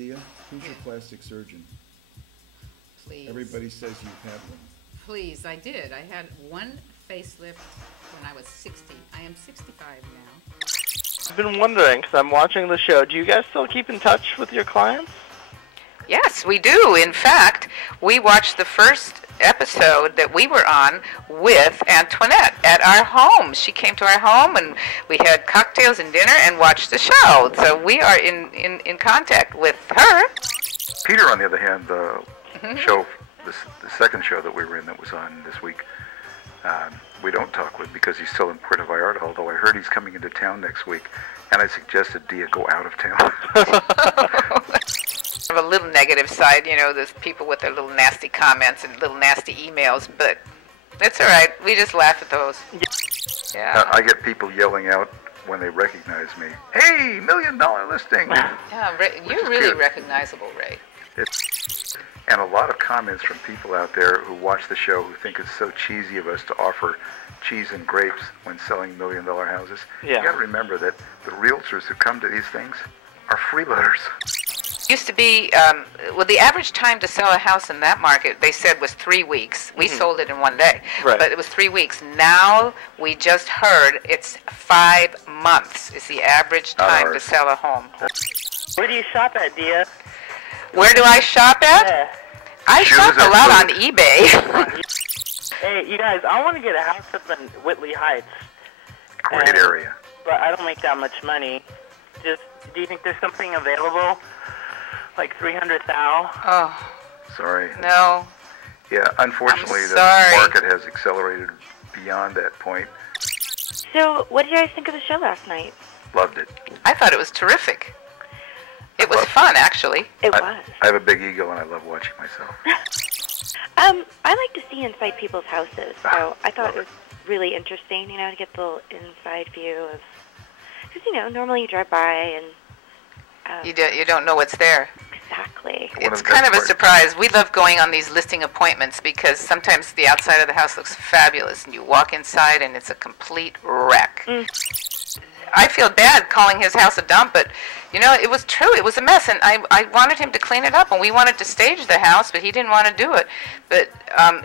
Dia, who's your plastic surgeon? Please. Everybody says you've had one. Please, I did. I had one facelift when I was 60. I am 65 now. I've been wondering, because I'm watching the show, do you guys still keep in touch with your clients? Yes, we do. In fact, we watched the first episode that we were on with Antoinette at our home. She came to our home and we had cocktails and dinner and watched the show. So we are in contact with her. Peter, on the other hand, the show, the second show that we were in that was on this week, we don't talk with because he's still in Puerto Vallarta, although I heard he's coming into town next week, and I suggested Dia go out of town. Have a little negative side, you know, there's people with their little nasty comments and little nasty emails, but it's all right. We just laugh at those. Yeah. I get people yelling out when they recognize me. Hey, $1 million listing! Yeah, you're really recognizable, Ray. And a lot of comments from people out there who watch the show who think it's so cheesy of us to offer cheese and grapes when selling $1 million houses. Yeah. You got to remember that the realtors who come to these things are freeloaders. Used to be, well, the average time to sell a house in that market, they said, was 3 weeks. We sold it in 1 day, Right. but it was 3 weeks. Now, we just heard it's 5 months is the average time to sell a home. Where do you shop at, Dia? Where do I shop at? Yeah. I Shoes shop a or lot on food? eBay. Hey, you guys, I want to get a house up in Whitley Heights. Great area. But I don't make that much money. Just, do you think there's something available? Like 300,000? Oh, Sorry. no. Yeah, unfortunately, the sorry. market has accelerated beyond that point. So, what did you guys think of the show last night? Loved it. I thought it was terrific. It was fun, actually. It I was. have a big ego and I love watching myself. I like to see inside people's houses, so I thought it was really interesting, you know, to get the inside view of, because, you know, normally you drive by and... You don't know what's there. Exactly. It's kind of a surprise. We love going on these listing appointments because sometimes the outside of the house looks fabulous and you walk inside and it's a complete wreck. I feel bad calling his house a dump, but, you know, it was true. It was a mess, and I wanted him to clean it up, and we wanted to stage the house, but he didn't want to do it. But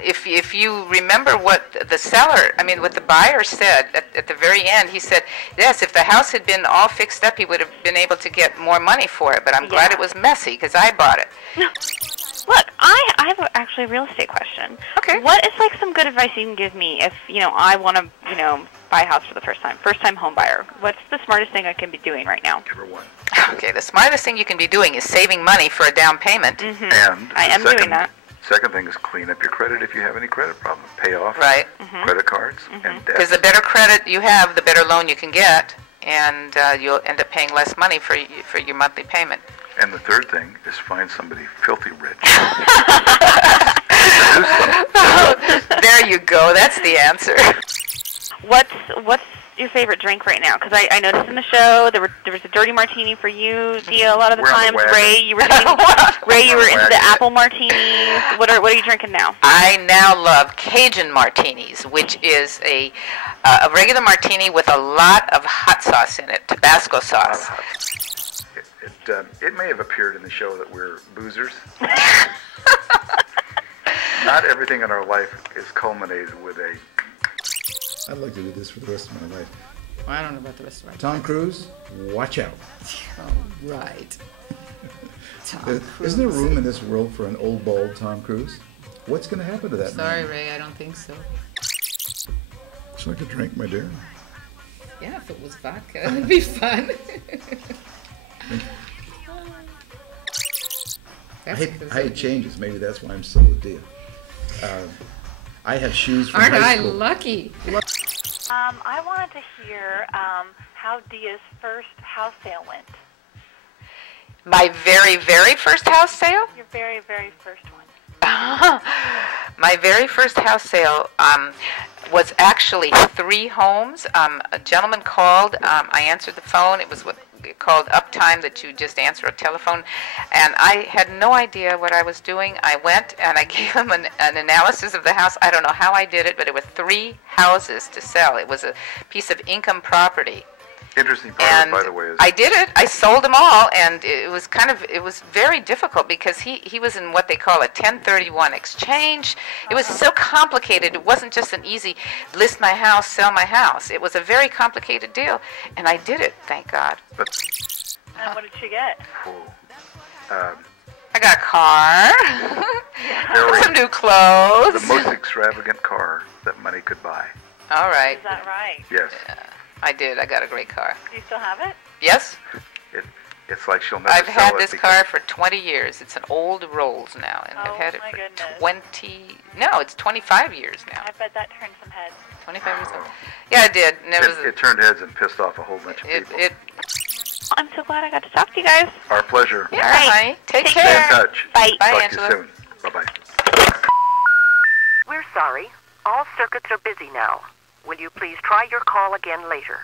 if you remember what the seller, I mean, what the buyer said at the very end, he said, yes, if the house had been all fixed up, he would have been able to get more money for it, but I'm glad it was messy because I bought it. Look, I have actually a real estate question. Okay. What is, like, some good advice you can give me if, you know, I want to, you know, buy a house for the first-time home buyer? What's the smartest thing I can be doing right now? Number one. Okay, the smartest thing you can be doing is saving money for a down payment. And I am doing that. Second thing is clean up your credit if you have any credit problems. Pay off Right. credit cards and debt. Because the better credit you have, the better loan you can get, and you'll end up paying less money for your monthly payment. And the third thing is find somebody filthy rich. There you go. That's the answer. What's your favorite drink right now? Because I noticed in the show there was a dirty martini for you, Dia. A lot of the We're on the times, wagon. Ray, you were into the apple martinis. What are you drinking now? I now love Cajun martinis, which is a regular martini with a lot of hot sauce in it, Tabasco sauce. It may have appeared in the show that we're boozers. Not everything in our life is culminated with a... I'd like to do this for the rest of my life. Well, I don't know about the rest of our Tom Cruise, watch out. Oh, right. Tom Isn't there Cruise. room in this world for an old, bald Tom Cruise? What's going to happen to that Sorry, man? Ray, I don't think so. It's like a drink, my dear. Yeah, if it was vodka, it'd be fun. I hate changes. Maybe that's why I'm still with Dia. I have shoes from Aren't high I school. lucky? I wanted to hear how Dia's first house sale went. My very, very first house sale? Your very, very first one. My very first house sale was actually 3 homes. A gentleman called. I answered the phone. It was what called uptime, that you just answer a telephone. And I had no idea what I was doing. I went and I gave him an analysis of the house. I don't know how I did it, but it was 3 houses to sell. It was a piece of income property. Interesting part And of it, by the way, is I did it. I sold them all, and it was very difficult because he was in what they call a 1031 exchange. It was so complicated. It wasn't just an easy list my house, sell my house. It was a very complicated deal, and I did it, thank God. But, And what did she get? I got a car, very, some new clothes. the most extravagant car that money could buy. All right. Is that right? Yes. I did. I got a great car. Do you still have it? Yes. It's like she'll never I've sell had it this because- car for 20 years. It's an old Rolls now, and I've Oh, had it my for goodness. it's 25 years now. I bet that turned some heads. 25 years old. Yeah, I did. And It turned heads and pissed off a whole bunch of people. I'm so glad I got to talk to you guys. Our pleasure. Yeah, All right. honey. Take Take Stay in care. touch. Bye. Bye, Talk Angela. to you soon. Bye-bye. We're sorry. All circuits are busy now. Will you please try your call again later?